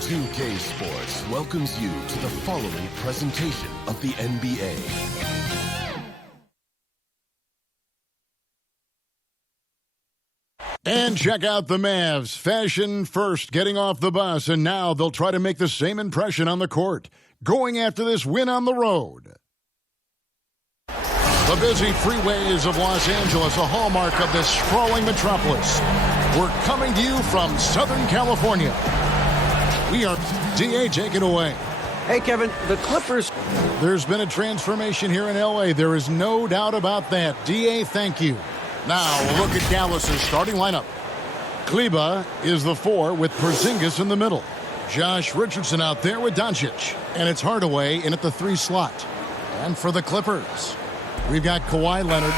2K Sports welcomes you to the following presentation of the NBA. And check out the Mavs. Fashion first, getting off the bus, and now they'll try to make the same impression on the court, going after this win on the road. The busy freeways of Los Angeles, a hallmark of this sprawling metropolis. We're coming to you from Southern California. We are DA, take it away. Hey, Kevin, the Clippers. There's been a transformation here in L.A. There is no doubt about that. DA, thank you. Now, look at Dallas's starting lineup. Kleba is the 4 with Porzingis in the middle. Josh Richardson out there with Doncic. And it's Hardaway in at the 3 slot. And for the Clippers, we've got Kawhi Leonard.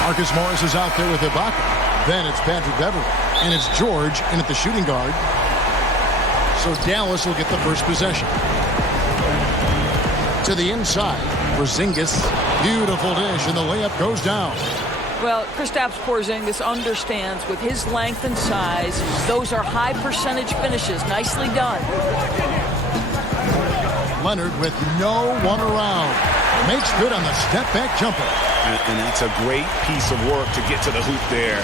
Marcus Morris is out there with Ibaka. Then it's Patrick Beverley. And it's George in at the shooting guard. So Dallas will get the first possession. To the inside, Porzingis. Beautiful dish, and the layup goes down. Well, Kristaps Porzingis understands with his length and size, those are high percentage finishes. Nicely done. Leonard with no one around. Makes good on the step-back jumper. And that's a great piece of work to get to the hoop there.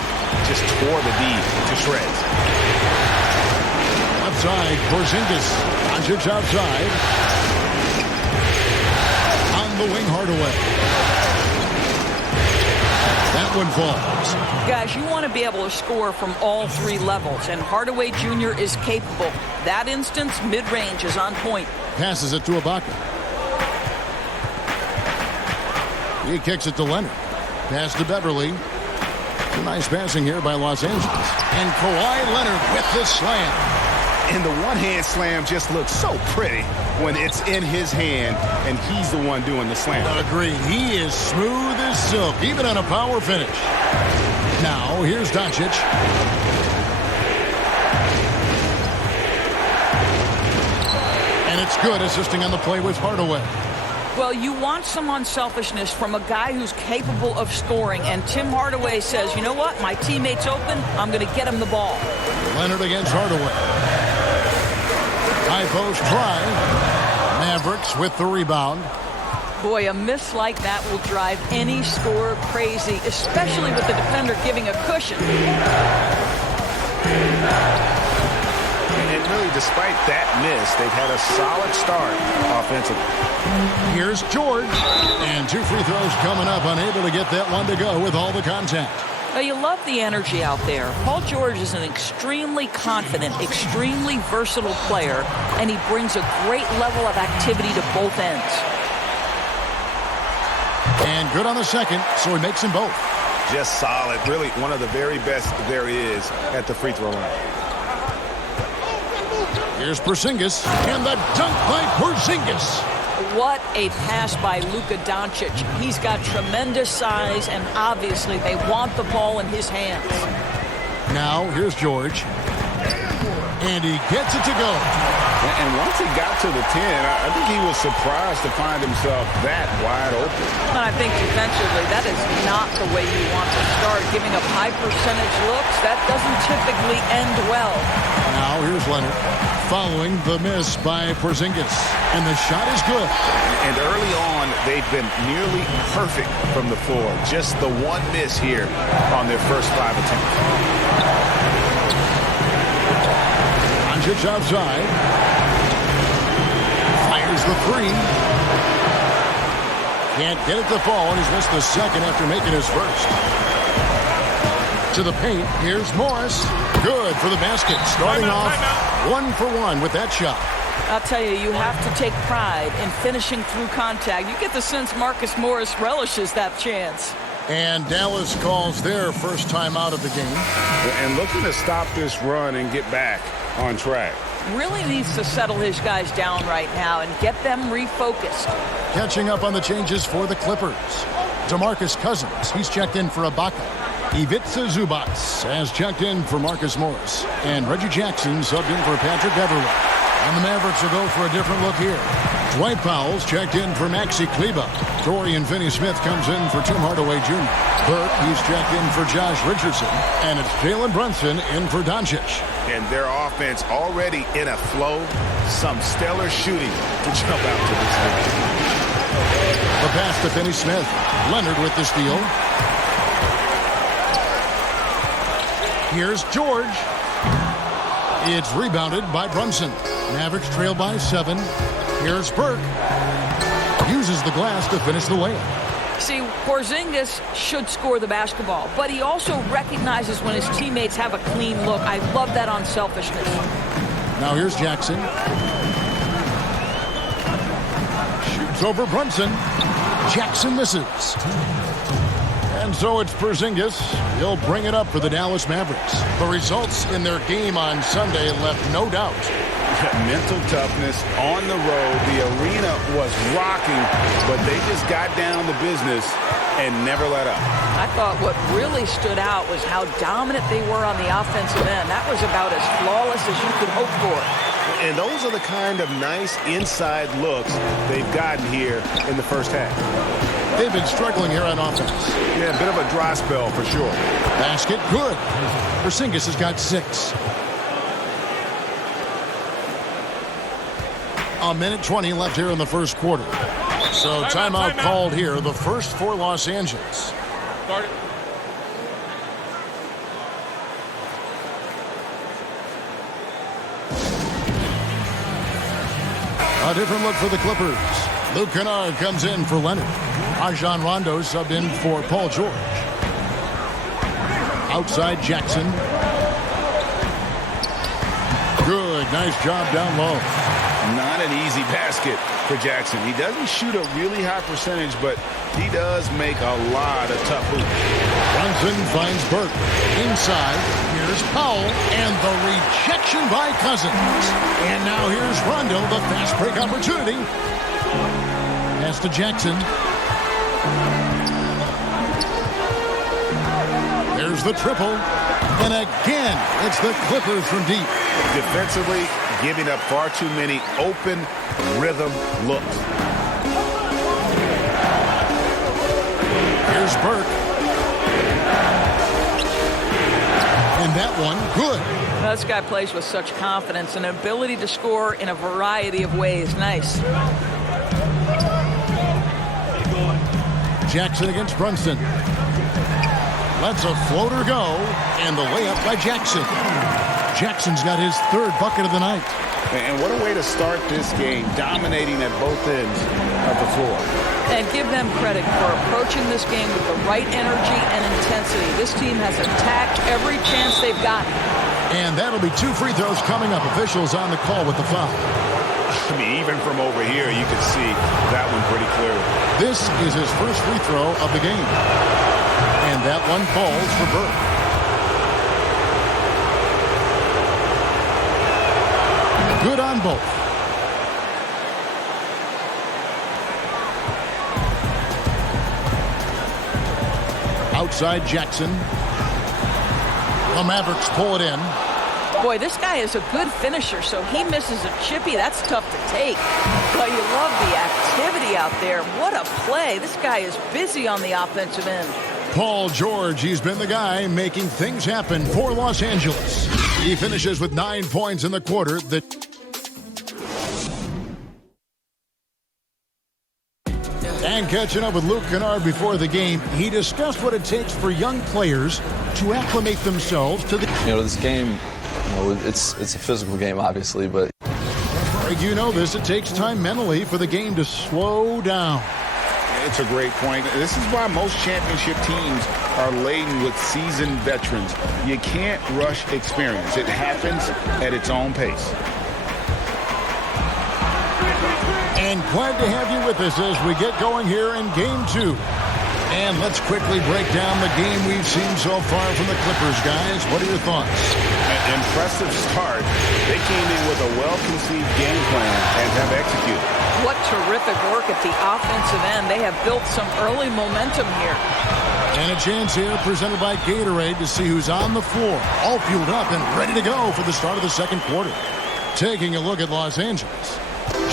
Just tore the D to shreds. Outside, Porzingis. Doncic outside. On the wing, Hardaway. That one falls. Guys, you want to be able to score from all 3 levels, and Hardaway Jr. is capable. That instance, mid-range is on point. Passes it to Ibaka. He kicks it to Leonard. Pass to Beverley. Nice passing here by Los Angeles. And Kawhi Leonard with the slam. And the one-hand slam just looks so pretty when it's in his hand and he's the one doing the slam. Agreed. He is smooth as silk, even on a power finish. Now, here's Doncic. And it's good, assisting on the play with Hardaway. Well, you want some unselfishness from a guy who's capable of scoring, and Tim Hardaway says, you know what, my teammate's open, I'm going to get him the ball. Leonard against Hardaway. High post try. Mavericks with the rebound. Boy, a miss like that will drive any scorer crazy, especially with the defender giving a cushion. And really, despite that miss, they've had a solid start offensively. Here's George. And 2 free throws coming up, unable to get that one to go with all the contact. Well, you love the energy out there. Paul George is an extremely confident, extremely versatile player, and he brings a great level of activity to both ends. And good on the second, so he makes them both. Just solid. Really one of the very best there is at the free throw line. Here's Porzingis, and the dunk by Porzingis. What a pass by Luka Doncic. He's got tremendous size, and obviously they want the ball in his hands. Now, here's George. And he gets it to go. And once he got to the 10, I think he was surprised to find himself that wide open. And I think defensively, that is not the way you want to start. Giving up high percentage looks, that doesn't typically end well. Now, here's Leonard. Following the miss by Porzingis. And the shot is good. And early on, they've been nearly perfect from the floor. Just the one miss here on their first 5 attempts. Doncic outside. Fires the 3. Can't get it to fall, and he's missed the second after making his first. To the paint, here's Morris. Good for the basket. Starting off 1 for 1 with that shot. I'll tell you, you have to take pride in finishing through contact. You get the sense Marcus Morris relishes that chance. And Dallas calls their first time out of the game. And looking to stop this run and get back on track. Really needs to settle his guys down right now and get them refocused. Catching up on the changes for the Clippers. DeMarcus Cousins, he's checked in for Ibaka. Ivica Zubac has checked in for Marcus Morris. And Reggie Jackson subbed in for Patrick Beverley. And the Mavericks will go for a different look here. Dwight Powell's checked in for Maxi Kleba. Dorian Finney-Smith comes in for Tim Hardaway Jr. Burke, he's checked in for Josh Richardson. And it's Jalen Brunson in for Doncic. And their offense already in a flow. Some stellar shooting to jump out to this game. The pass to Finney-Smith. Leonard with the steal. Here's George. It's rebounded by Brunson. Mavericks trail by 7. Here's Burke. Uses the glass to finish the layup. See, Porzingis should score the basketball, but he also recognizes when his teammates have a clean look. I love that unselfishness. Now here's Jackson. Shoots over Brunson. Jackson misses. And so it's Porzingis. He'll bring it up for the Dallas Mavericks. The results in their game on Sunday left no doubt. Mental toughness on the road. The arena was rocking, but they just got down to business and never let up. I thought what really stood out was how dominant they were on the offensive end. That was about as flawless as you could hope for. And those are the kind of nice inside looks they've gotten here in the first half. They've been struggling here on offense. Yeah, a bit of a dry spell for sure. Basket, good. Porzingis has got 6. A minute 20 left here in the first quarter. So timeout called here, the first for Los Angeles. A different look for the Clippers. Luke Kennard comes in for Leonard. Rajon Rondo subbed in for Paul George. Outside Jackson. Good, nice job down low. Not an easy basket for Jackson. He doesn't shoot a really high percentage, but he does make a lot of tough hoops. Brunson finds Burke. Inside, here's Powell, and the rejection by Cousins. And now here's Rondo, the fast break opportunity. Pass to Jackson. There's the triple. And again, it's the Clippers from deep. Defensively, giving up far too many open rhythm looks. Here's Burke. And that one, good. This guy plays with such confidence and an ability to score in a variety of ways. Nice. Jackson against Brunson. Lets a floater go, and the layup by Jackson. Jackson's got his 3rd bucket of the night. And what a way to start this game, dominating at both ends of the floor. And give them credit for approaching this game with the right energy and intensity. This team has attacked every chance they've gotten. And that'll be 2 free throws coming up. Officials on the call with the foul. I mean, even from over here, you can see that one pretty clearly. This is his first free throw of the game. And that one falls for Burke. Good on both. Outside Jackson. The Mavericks pull it in. Boy, this guy is a good finisher, so he misses a chippy. That's tough to take. But you love the activity out there. What a play. This guy is busy on the offensive end. Paul George, he's been the guy making things happen for Los Angeles. He finishes with 9 points in the quarter. And catching up with Luke Kennard before the game, he discussed what it takes for young players to acclimate themselves to the... This game, it's a physical game, obviously, but... You know this, it takes time mentally for the game to slow down. It's a great point. This is why most championship teams are laden with seasoned veterans. You can't rush experience. It happens at its own pace. And glad to have you with us as we get going here in Game 2. And let's quickly break down the game we've seen so far from the Clippers, guys. What are your thoughts? An impressive start. They came in with a well-conceived game plan and have executed. What terrific work at the offensive end. They have built some early momentum here. And a chance here presented by Gatorade to see who's on the floor, all fueled up and ready to go for the start of the second quarter. Taking a look at Los Angeles.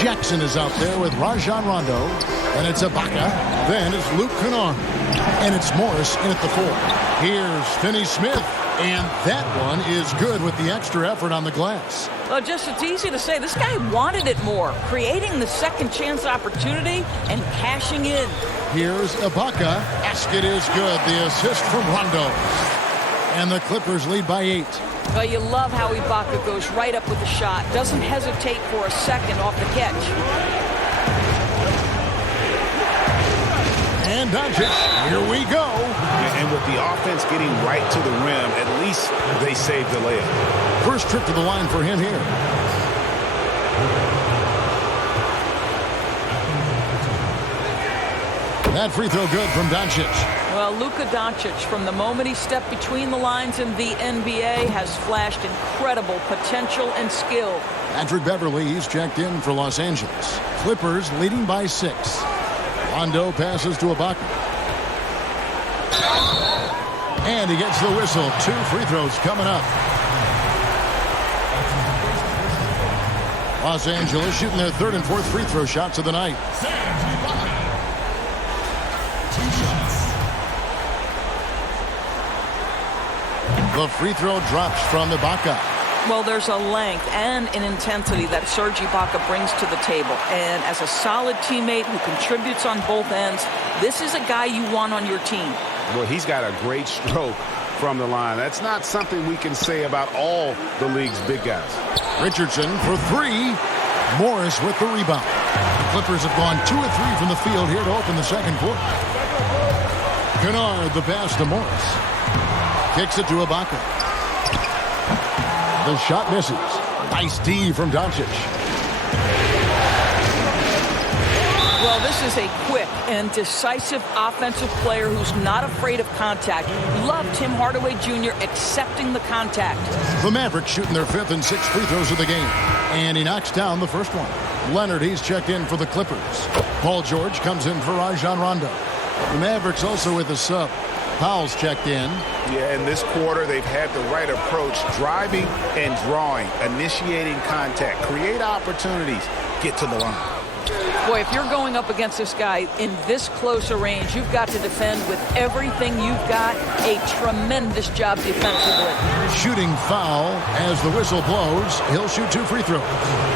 Jackson is out there with Rajon Rondo. And it's Ibaka. Then it's Luke Kennard. And it's Morris in at the 4. Here's Finney Smith. And that one is good with the extra effort on the glass. Well, just it's easy to say. This guy wanted it more, creating the second chance opportunity and cashing in. Here's Ibaka. Basket is good. The assist from Rondo. And the Clippers lead by 8. Well, you love how Ibaka goes right up with the shot. Doesn't hesitate for a second off the catch. And Doncic, here we go. And with the offense getting right to the rim, at least they saved the layup. First trip to the line for him here. That free throw good from Doncic. Well, Luka Doncic, from the moment he stepped between the lines in the NBA, has flashed incredible potential and skill. Patrick Beverly, he's checked in for Los Angeles. Clippers leading by 6. Rondo passes to Ibaka. And he gets the whistle. 2 free throws coming up. Los Angeles shooting their 3rd and 4th free throw shots of the night. The free throw drops from Ibaka. Well, there's a length and an intensity that Serge Ibaka brings to the table. And as a solid teammate who contributes on both ends, this is a guy you want on your team. Well, he's got a great stroke from the line. That's not something we can say about all the league's big guys. Richardson for 3. Morris with the rebound. The Clippers have gone 2 of 3 from the field here to open the second quarter. Kennard, the pass to Morris. Kicks it to Ibaka. The shot misses. Nice D from Doncic. Well, this is a quick and decisive offensive player who's not afraid of contact. Love Tim Hardaway Jr. accepting the contact. The Mavericks shooting their 5th and 6th free throws of the game. And he knocks down the first one. Leonard, he's checked in for the Clippers. Paul George comes in for Rajon Rondo. The Mavericks also with a sub. Powell's checked in. Yeah, in this quarter, they've had the right approach, driving and drawing, initiating contact, create opportunities, get to the line. Boy, if you're going up against this guy in this close a range, you've got to defend with everything you've got. A tremendous job defensively. Shooting foul as the whistle blows. He'll shoot 2 free throws.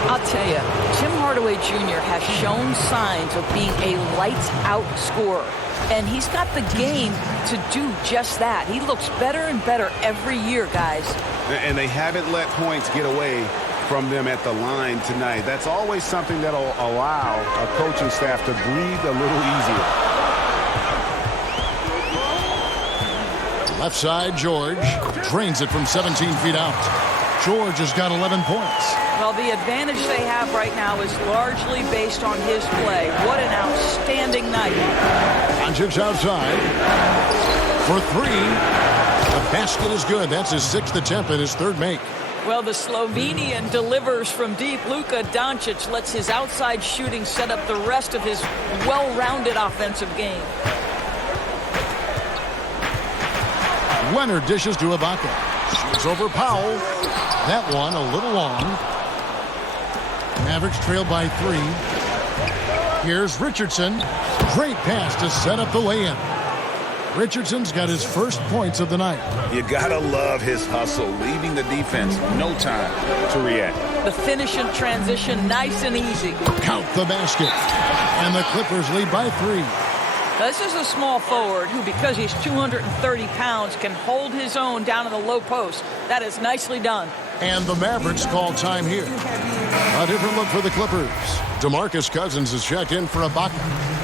I'll tell you, Tim Hardaway Jr. has shown signs of being a lights-out scorer. And he's got the game to do just that. He looks better and better every year, guys. And they haven't let points get away from them at the line tonight. That's always something that'll allow a coaching staff to breathe a little easier. Left side, George drains it from 17 feet out. George has got 11 points. Well, the advantage they have right now is largely based on his play. What an outstanding night. Doncic outside for 3. The basket is good. That's his 6th attempt and his 3rd make. Well, the Slovenian delivers from deep. Luka Doncic lets his outside shooting set up the rest of his well-rounded offensive game. Leonard dishes to Ibaka. Shoots over Powell. That one a little long. Mavericks trail by 3. Here's Richardson. Great pass to set up the lay-in. Richardson's got his first points of the night. You gotta love his hustle, leaving the defense no time to react. The finish and transition, nice and easy. Count the basket. And the Clippers lead by 3. This is a small forward who, because he's 230 pounds, can hold his own down in the low post. That is nicely done. And the Mavericks call time here. A different look for the Clippers. DeMarcus Cousins is checked in for Ibaka.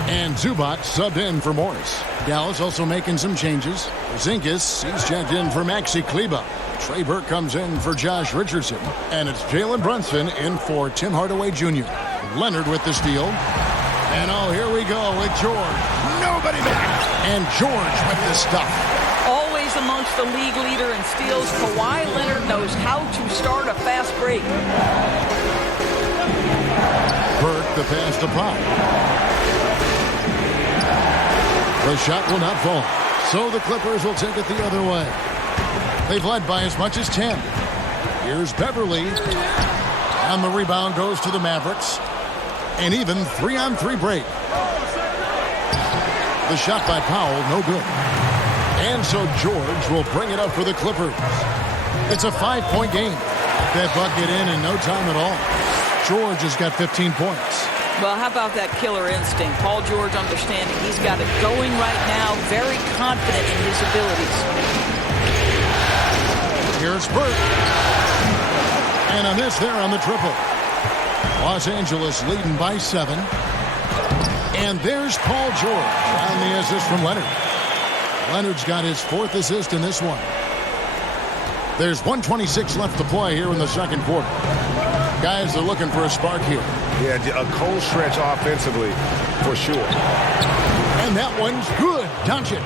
And Zubac subbed in for Morris. Dallas also making some changes. Porzingis, he's checked in for Maxi Kleber. Trey Burke comes in for Josh Richardson. And it's Jalen Brunson in for Tim Hardaway Jr. Leonard with the steal. And oh, here we go with George. Nobody back. And George with the stuff. Always amongst the league leader in steals, Kawhi Leonard knows how to start a fast break. Burke the pass to Pop. The shot will not fall. So the Clippers will take it the other way. They've led by as much as 10. Here's Beverly. And the rebound goes to the Mavericks. An even 3-on-3 break. The shot by Powell, no good. And so George will bring it up for the Clippers. It's a 5-point game. That bucket in no time at all. George has got 15 points. Well, how about that killer instinct? Paul George understanding he's got it going right now, very confident in his abilities. Here's Burt. And a miss there on the triple. Los Angeles leading by 7. And there's Paul George on the assist from Leonard. Leonard's got his 4th assist in this one. There's 1:26 left to play here in the second quarter. Guys are looking for a spark here. Yeah, a cold stretch offensively, for sure. And that one's good. Doncic.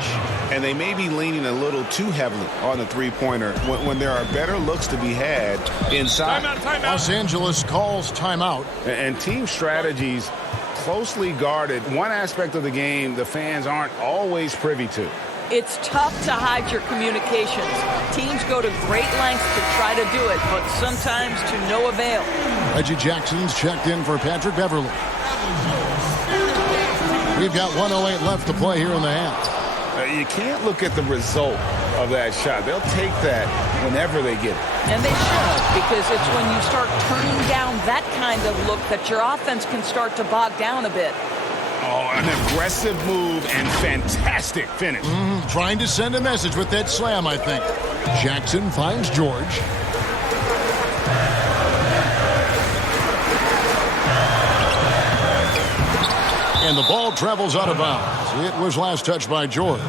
And they may be leaning a little too heavily on the three-pointer when there are better looks to be had inside. Timeout. Los Angeles calls timeout. And team strategies closely guarded. One aspect of the game the fans aren't always privy to. It's tough to hide your communications. Teams go to great lengths to try to do it, but sometimes to no avail. Reggie Jackson's checked in for Patrick Beverly. We've got 1:08 left to play here in the half. You can't look at the result of that shot. They'll take that whenever they get it. And they should, because it's when you start turning down that kind of look that your offense can start to bog down a bit. Oh, an aggressive move and fantastic finish. Trying to send a message with that slam, I think. Jackson finds George. And the ball travels out of bounds. It was last touched by George.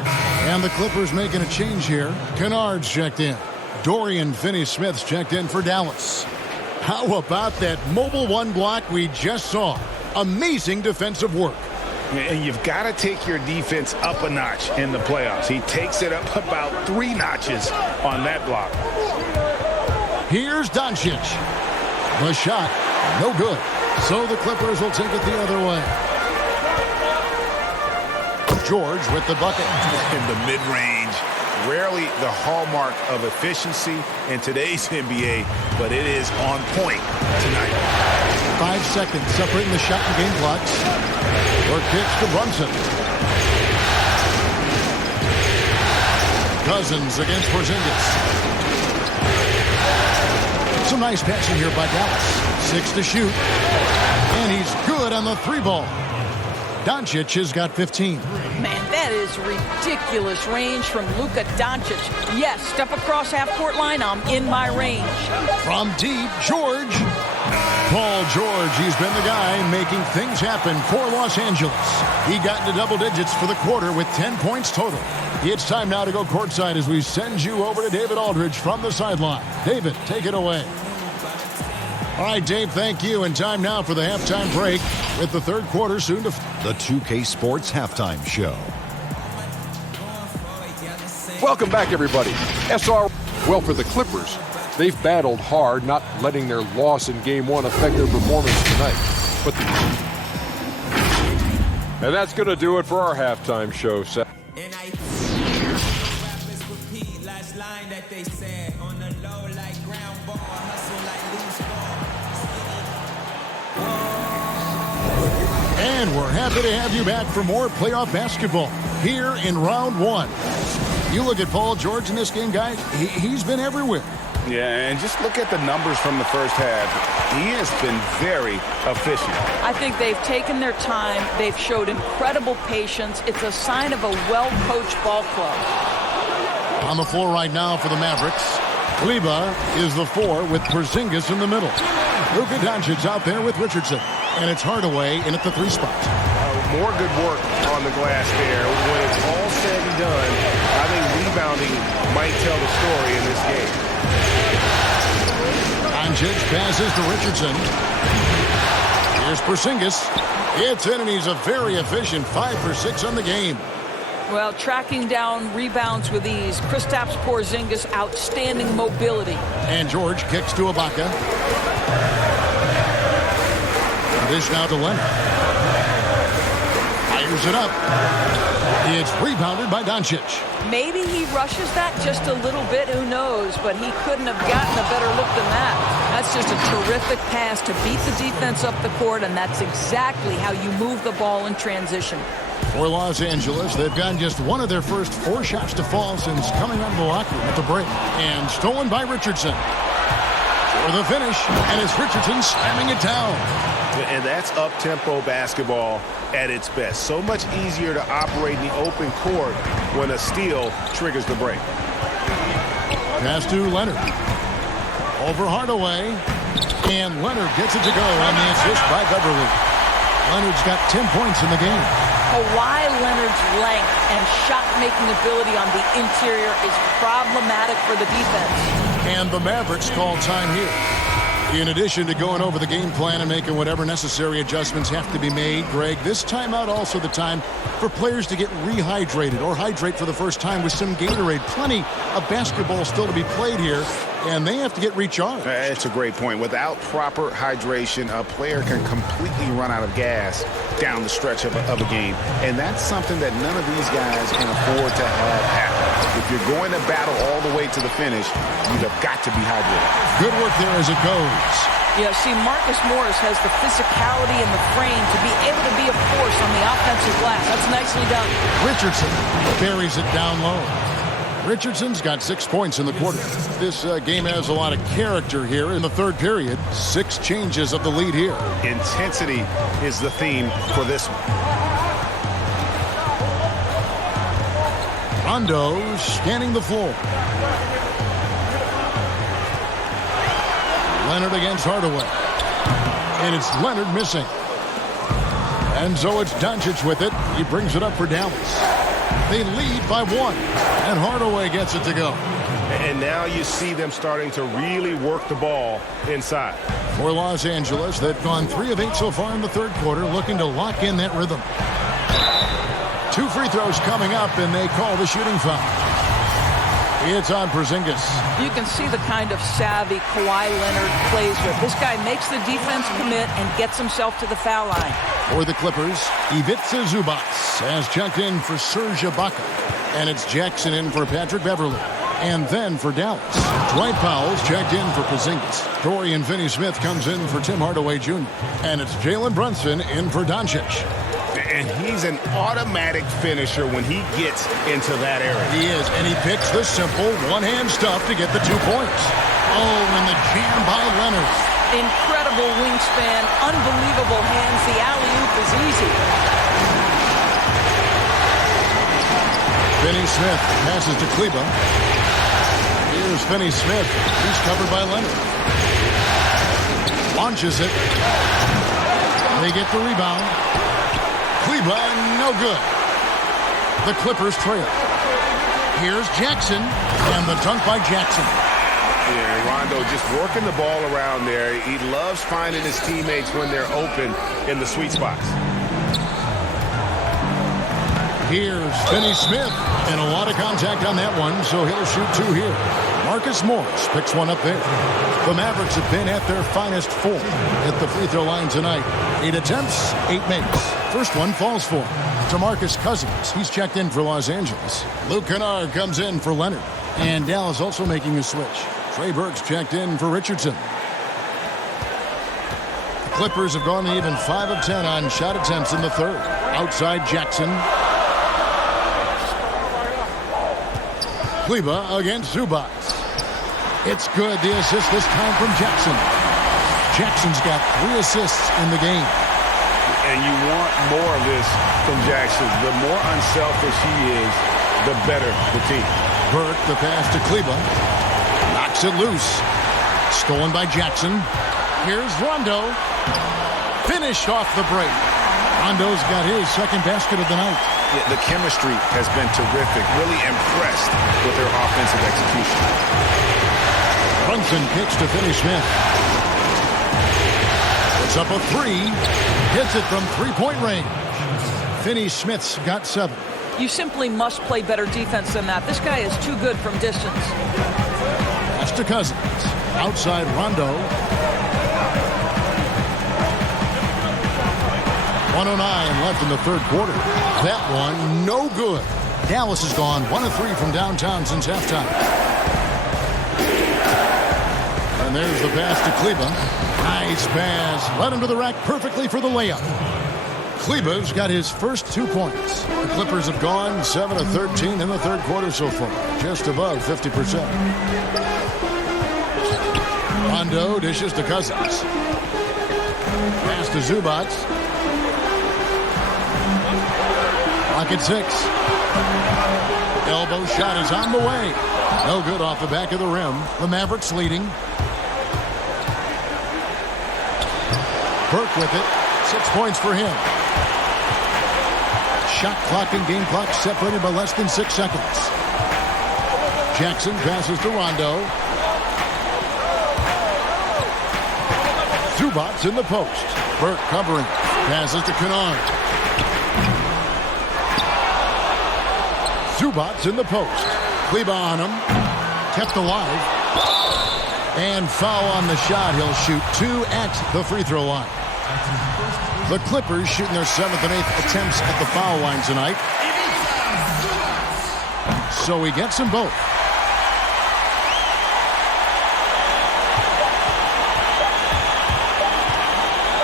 And the Clippers making a change here. Kennard's checked in. Dorian Finney-Smith's checked in for Dallas. How about that mobile one block we just saw? Amazing defensive work. And you've got to take your defense up a notch in the playoffs. He takes it up about 3 notches on that block. Here's Doncic. The shot, no good. So the Clippers will take it the other way. George with the bucket. In the mid-range, rarely the hallmark of efficiency in today's NBA, but it is on point tonight. 5 seconds separating the shot and game clocks. Work pitch to Brunson. Cousins against Porzingis. Some nice passing here by Dallas. 6 to shoot. And he's good on the 3-ball. Doncic has got 15. Man, that is ridiculous range from Luka Doncic. Yes, step across half-court line, I'm in my range. From deep, George. Paul George, he's been the guy making things happen for Los Angeles. He got into double digits for the quarter with 10 points total. It's time now to go courtside as we send you over to David Aldridge from the sideline. David, take it away. All right, Dave, thank you. And time now for the halftime break with the third quarter soon to... The 2K Sports Halftime Show. Welcome back, everybody. SR, well, for the Clippers, they've battled hard, not letting their loss in Game 1 affect their performance tonight. And that's going to do it for our halftime show, Seth. And we're happy to have you back for more playoff basketball here in round 1. You look at Paul George in this game, guys, he's been everywhere. Yeah, and just look at the numbers from the first half. He has been very efficient. I think they've taken their time. They've showed incredible patience. It's a sign of a well-coached ball club. On the floor right now for the Mavericks, Kleber is the 4 with Porzingis in the middle. Luka Doncic's out there with Richardson. And it's Hardaway in at the 3 spot. More good work on the glass there. When it's all said and done, I think rebounding might tell the story in this game. Doncic passes to Richardson. Here's Porzingis. It's in, and he's a very efficient 5 for 6 on the game. Well, tracking down rebounds with ease. Kristaps Porzingis, outstanding mobility. And George kicks to Ibaka. Dish now to Leonard. Fires it up. It's rebounded by Doncic. Maybe he rushes that just a little bit, who knows, but he couldn't have gotten a better look than that. That's just a terrific pass to beat the defense up the court, and that's exactly how you move the ball in transition. For Los Angeles, they've gotten just one of their first 4 shots to fall since coming out of the locker room at the break. And stolen by Richardson. For the finish, and it's Richardson slamming it down. And that's up-tempo basketball at its best. So much easier to operate in the open court when a steal triggers the break. Pass to Leonard. Over Hardaway. And Leonard gets it to go on the assist by Beverly. Leonard's got 10 points in the game. Kawhi Leonard's length and shot-making ability on the interior is problematic for the defense. And the Mavericks call time here. In addition to going over the game plan and making whatever necessary adjustments have to be made, Greg, this timeout also the time for players to get rehydrated or hydrate for the first time with some Gatorade. Plenty of basketball still to be played here, and they have to get recharged. That's a great point. Without proper hydration, a player can completely run out of gas down the stretch of a game, and that's something that none of these guys can afford to have happen. If you're going to battle all the way to the finish, you have got to be hydrated. Good work there as it goes. Yeah, see, Marcus Morris has the physicality and the frame to be able to be a force on the offensive glass. That's nicely done. Richardson buries it down low. Richardson's got 6 points in the quarter. This game has a lot of character here in the third period. 6 changes of the lead here. Intensity is the theme for this one. Rondo scanning the floor. Leonard against Hardaway. And it's Leonard missing. And so it's Doncic with it. He brings it up for Dallas. They lead by 1. And Hardaway gets it to go. And now you see them starting to really work the ball inside. For Los Angeles, they've gone 3 of 8 so far in the third quarter, looking to lock in that rhythm. 2 free throws coming up, and they call the shooting foul. It's on Porzingis. You can see the kind of savvy Kawhi Leonard plays with. This guy makes the defense commit and gets himself to the foul line. For the Clippers, Ivica Zubac has checked in for Serge Ibaka. And it's Jackson in for Patrick Beverly. And then for Dallas, Dwight Powell's checked in for Porzingis. Dorian Finney-Smith comes in for Tim Hardaway Jr. And it's Jalen Brunson in for Doncic. And he's an automatic finisher when he gets into that area. He is, and he picks the simple one-hand stuff to get the 2 points. Oh, and the jam by Leonard. Incredible wingspan, unbelievable hands. The alley-oop is easy. Finney-Smith passes to Kleber. Here's Finney-Smith. He's covered by Leonard. Launches it. They get the rebound. Kleber, no good. The Clippers trail. Here's Jackson, and the dunk by Jackson. Yeah, Rondo just working the ball around there. He loves finding his teammates when they're open in the sweet spots. Here's Finney-Smith, and a lot of contact on that one, so he'll shoot 2 here. Marcus Morris picks one up there. The Mavericks have been at their finest 4 at the free throw line tonight. 8 attempts, 8 makes. First one falls for DeMarcus Cousins. He's checked in for Los Angeles. Luke Kennard comes in for Leonard. And Dallas also making a switch. Trey Burke's checked in for Richardson. The Clippers have gone even 5 of 10 on shot attempts in the third. Outside Jackson. Kleber against Zubac. It's good. The assist this time from Jackson. Jackson's got 3 assists in the game. And you want more of this from Jackson. The more unselfish he is, the better the team. Burke, the pass to Kleber. Knocks it loose. Stolen by Jackson. Here's Rondo. Finished off the break. Rondo's got his second basket of the night. Yeah, the chemistry has been terrific. Really impressed with their offensive execution. Brunson kicks to Finney-Smith. Puts up a 3. Hits it from 3-point range. Finney-Smith's got 7. You simply must play better defense than that. This guy is too good from distance. Pass to Cousins. Outside Rondo. 1:09 left in the third quarter. That one, no good. Dallas has gone 1 of 3 from downtown since halftime. And there's the pass to Kleba. Nice pass. Led him to the rack perfectly for the layup. Kleba's got his first 2 points. The Clippers have gone 7 of 13 in the third quarter so far. Just above 50%. Rondo dishes to Cousins. Pass to Zubac. Lock at 6. Elbow shot is on the way. No good off the back of the rim. The Mavericks leading. Burke with it. 6 points for him. Shot clock and game clock separated by less than 6 seconds. Jackson passes to Rondo. Zubac in the post. Burke covering. Passes to Kennard. Zubac in the post. Kleba on him. Kept alive. And foul on the shot. He'll shoot 2 at the free throw line. The Clippers shooting their 7th and 8th attempts at the foul line tonight. So he gets them both.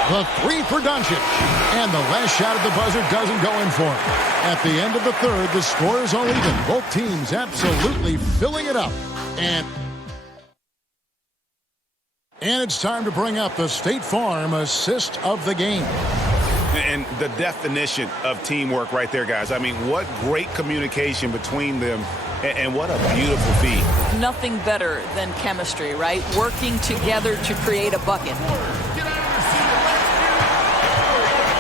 The 3 for Doncic. And the last shot at the buzzer doesn't go in for him. At the end of the third, the score is all even. Both teams absolutely filling it up. And it's time to bring up the State Farm assist of the game. And the definition of teamwork right there, guys. I mean, what great communication between them, and what a beautiful feat. Nothing better than chemistry, right? Working together to create a bucket.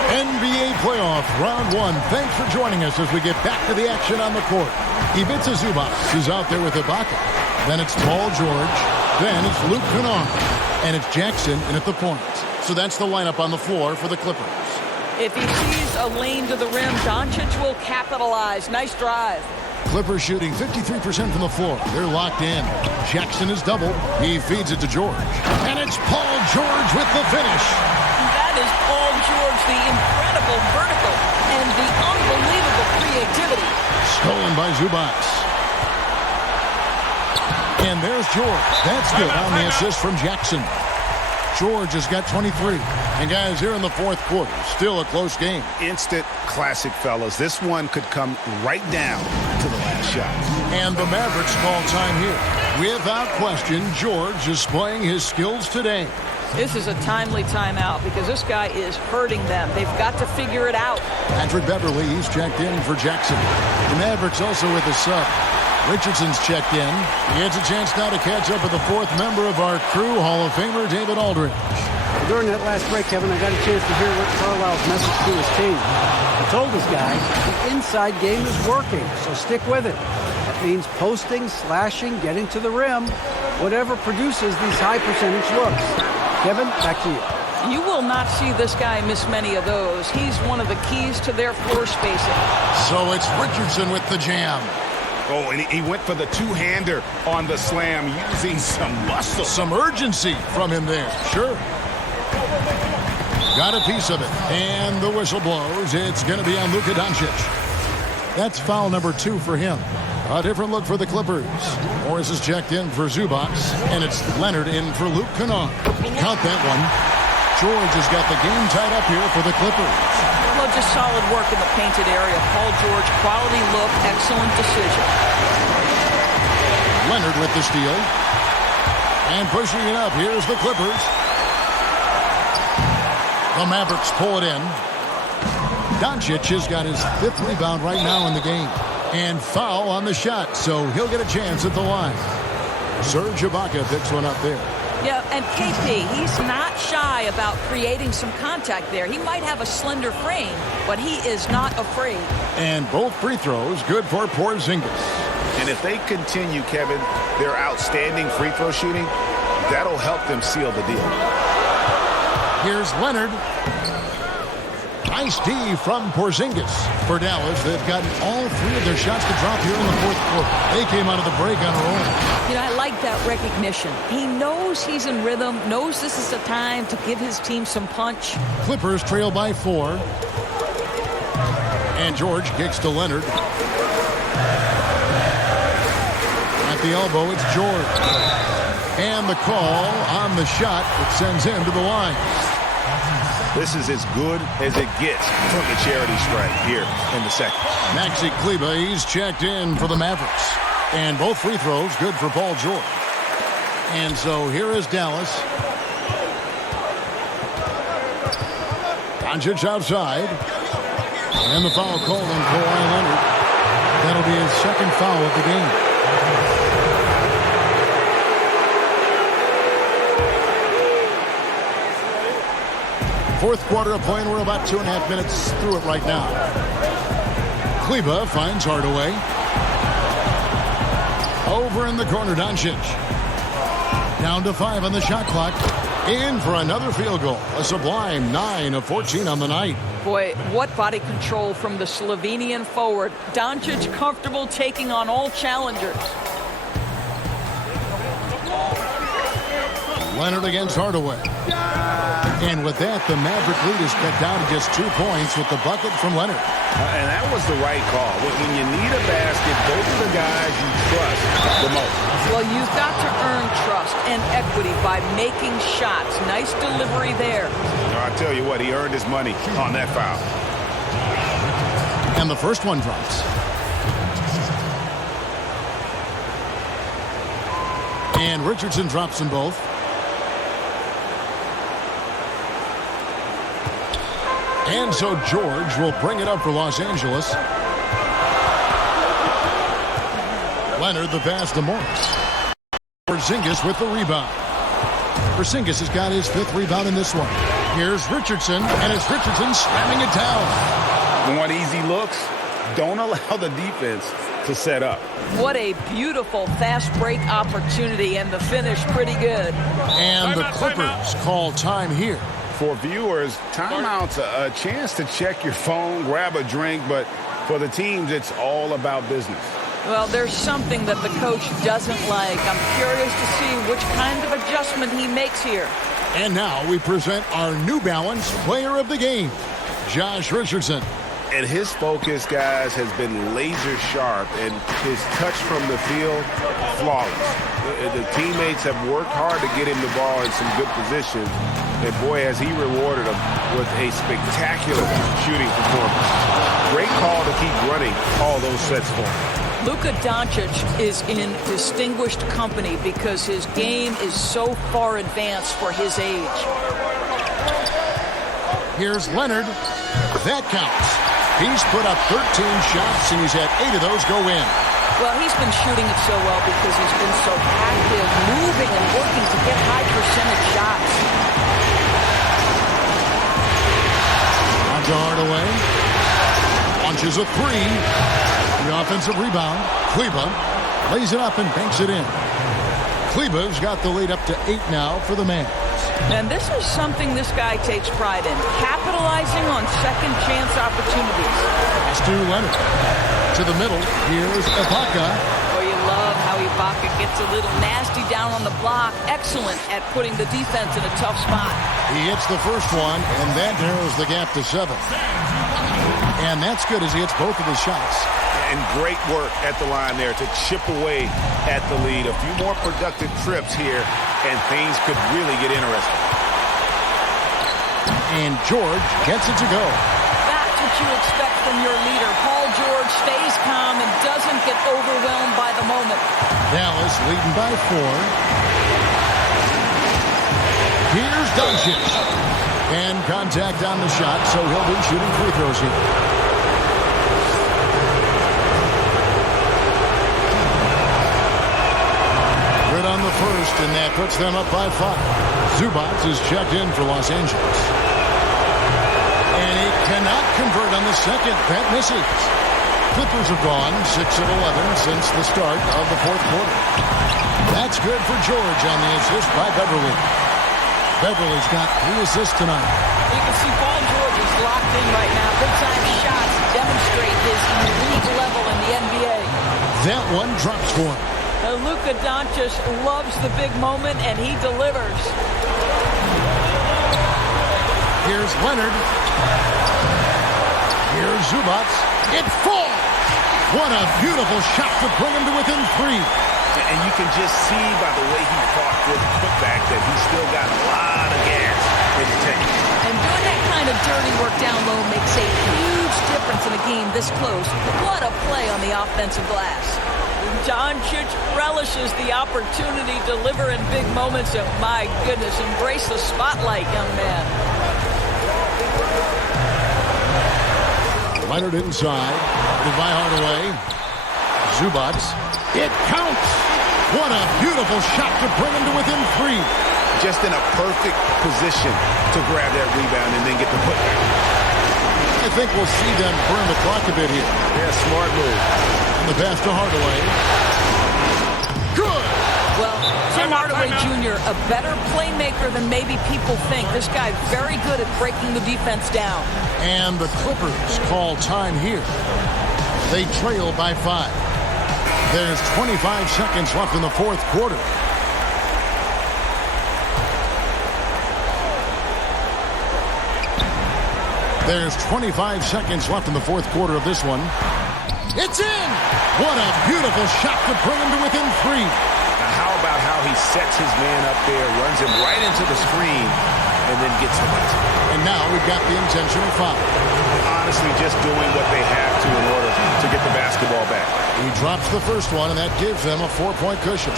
NBA playoff round 1. Thanks for joining us as we get back to the action on the court. Ivica Zubac is out there with Ibaka. Then it's Paul George. Then it's Luke Kennard. And it's Jackson in at the point. So that's the lineup on the floor for the Clippers. If he sees a lane to the rim, Doncic will capitalize. Nice drive. Clippers shooting 53% from the floor. They're locked in. Jackson is double. He feeds it to George. And it's Paul George with the finish. That is Paul George, the incredible vertical and the unbelievable creativity. Stolen by Zubac. And there's George. That's good on the assist from Jackson. George has got 23. And guys, here in the fourth quarter, still a close game. Instant classic, fellas. This one could come right down to the last shot. And the Mavericks call time here. Without question, George is displaying his skills today. This is a timely timeout because this guy is hurting them. They've got to figure it out. Patrick Beverly, he's checked in for Jackson. The Mavericks also with a sub. Richardson's checked in. He gets a chance now to catch up with the fourth member of our crew, Hall of Famer David Aldridge. During that last break, Kevin, I got a chance to hear Rick Carlisle's message to his team. He told his guys the inside game is working, so stick with it. That means posting, slashing, getting to the rim, whatever produces these high percentage looks. Kevin, back to you. You will not see this guy miss many of those. He's one of the keys to their floor spacing. So it's Richardson with the jam. Oh, and he went for the two-hander on the slam using some muscle. Some urgency from him there. Sure. Got a piece of it. And the whistle blows. It's going to be on Luka Doncic. That's foul number 2 for him. A different look for the Clippers. Morris is checked in for Zubac. And it's Leonard in for Luke Kennard. Count that one. George has got the game tied up here for the Clippers. Well, just solid work in the painted area. Paul George, quality look, excellent decision. Leonard with the steal. And pushing it up. Here's the Clippers. The Mavericks pull it in. Doncic has got his 5th rebound right now in the game. And foul on the shot, so he'll get a chance at the line. Serge Ibaka picks one up there. Yeah, and KP, he's not shy about creating some contact there. He might have a slender frame, but he is not afraid. And both free throws good for Porzingis. And if they continue, Kevin, their outstanding free throw shooting, that'll help them seal the deal. Here's Leonard. Nice D from Porzingis. For Dallas, they've gotten all 3 of their shots to drop here in the fourth quarter. They came out of the break on a roll. You know, I like that recognition. He knows he's in rhythm, knows this is the time to give his team some punch. Clippers trail by 4. And George kicks to Leonard. At the elbow, it's George. And the call on the shot that sends him to the line. This is as good as it gets from the charity stripe here in the second. Maxi Kleber, he's checked in for the Mavericks. And both free throws good for Paul George. And so here is Dallas. Doncic outside. And the foul called on Kawhi Leonard. That'll be his second foul of the game. Fourth quarter of play, and we're about 2.5 minutes through it right now. Kleber finds Hardaway. Over in the corner, Doncic. Down to 5 on the shot clock. In for another field goal. A sublime 9 of 14 on the night. Boy, what body control from the Slovenian forward. Doncic comfortable taking on all challengers. Leonard against Hardaway. And with that, the Maverick lead is cut down to just 2 points with the bucket from Leonard. And that was the right call. When you need a basket, those are the guys you trust the most. Well, you've got to earn trust and equity by making shots. Nice delivery there. I tell you what, he earned his money on that foul. And the first one drops. And Richardson drops them both. And so George will bring it up for Los Angeles. Leonard the pass to Morris. Porzingis with the rebound. Porzingis has got his 5th rebound in this one. Here's Richardson, and it's Richardson slamming it down. Want easy looks? Don't allow the defense to set up. What a beautiful fast break opportunity, and the finish pretty good. And the Clippers call time here. For viewers, timeout's a chance to check your phone, grab a drink, but for the teams, it's all about business. Well, there's something that the coach doesn't like. I'm curious to see which kind of adjustment he makes here. And now we present our New Balance Player of the Game, Josh Richardson. And his focus, guys, has been laser sharp, and his touch from the field, flawless. The teammates have worked hard to get him the ball in some good positions. And boy, has he rewarded them with a spectacular shooting performance. Great call to keep running all those sets for him. Luka Doncic is in distinguished company because his game is so far advanced for his age. Here's Leonard. That counts. He's put up 13 shots, and he's had 8 of those go in. Well, he's been shooting it so well because he's been so active, moving and working to get high percentage shots. On to Hardaway. Launches a 3. The offensive rebound. Kleber lays it up and banks it in. Kleber's got the lead up to 8 now for the Mavs. And this is something this guy takes pride in, capitalizing on second chance opportunities. Pass to Leonard. To the middle. Here's Ibaka. Oh, you love how Ibaka gets a little nasty down on the block. Excellent at putting the defense in a tough spot. He hits the first one, and that narrows the gap to 7. And that's good as he hits both of his shots. And great work at the line there to chip away at the lead. A few more productive trips here, and things could really get interesting. And George gets it to go. That's what you expect from your leader. Paul George stays calm and doesn't get overwhelmed by the moment. Dallas leading by 4. Here's Doncic. And contact on the shot, so he'll be shooting free throws here. On the first, and that puts them up by 5. Zubac is checked in for Los Angeles. And he cannot convert on the second. That misses. Clippers have gone 6 of 11 since the start of the fourth quarter. That's good for George on the assist by Beverly. Beverly's got 3 assists tonight. You can see Paul George is locked in right now. Big-time shots demonstrate his elite level in the NBA. That one drops for him. Luka Doncic loves the big moment, and he delivers. Here's Leonard. Here's Zubac. It falls. What a beautiful shot to bring him to within 3. And you can just see by the way he fought for the putback that he's still got a lot of gas in the tank. And doing that kind of dirty work down low makes a huge difference in a game this close. What a play on the offensive glass. Doncic relishes the opportunity to deliver in big moments, and my goodness, embrace the spotlight, young man. Leonard inside, by Hardaway. Zubac. It counts. What a beautiful shot to bring him to within 3. Just in a perfect position to grab that rebound and then get the putback. I think we'll see them burn the clock a bit here. Yeah, smart move. And the pass to Hardaway. Good. Well, Tim Hardaway Jr., a better playmaker than maybe people think. This guy very good at breaking the defense down. And the Clippers call time here. They trail by 5. There's 25 seconds left in the fourth quarter. There's 25 seconds left in the fourth quarter of this one. It's in! What a beautiful shot to bring him to within 3. Now, how about how he sets his man up there, runs him right into the screen, and then gets the basket. And now we've got the intentional foul. Honestly, just doing what they have to in order to get the basketball back. He drops the first one, and that gives them a 4-point cushion.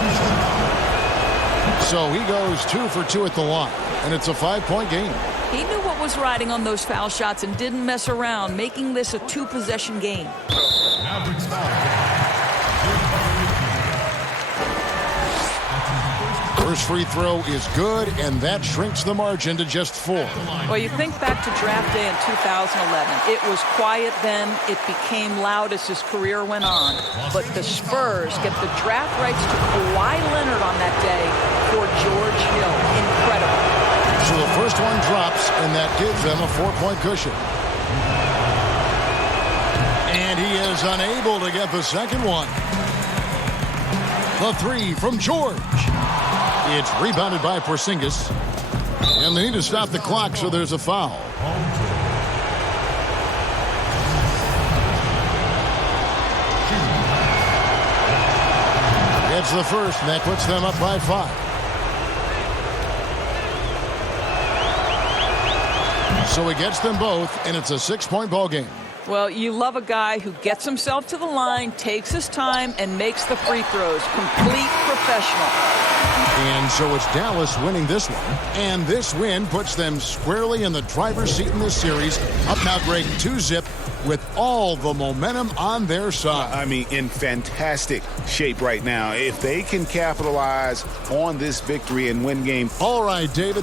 So he goes 2 for 2 at the line, and it's a 5-point game. He knew what was riding on those foul shots and didn't mess around, making this a 2-possession game. First free throw is good, and that shrinks the margin to just 4. Well, you think back to draft day in 2011. It was quiet then. It became loud as his career went on. But the Spurs get the draft rights to Kawhi Leonard on that day for George Hill. Incredible. So the first one drops, and that gives them a 4-point cushion. And he is unable to get the second one. The 3 from George. It's rebounded by Porzingis. And they need to stop the clock, so there's a foul. Gets the first, and that puts them up by 5. So he gets them both, and it's a 6-point ball game. Well, you love a guy who gets himself to the line, takes his time, and makes the free throws. Complete professional. And so it's Dallas winning this one. And this win puts them squarely in the driver's seat in this series. Up now, Greg, 2-zip with all the momentum on their side. I mean, in fantastic shape right now. If they can capitalize on this victory and win game. All right, David.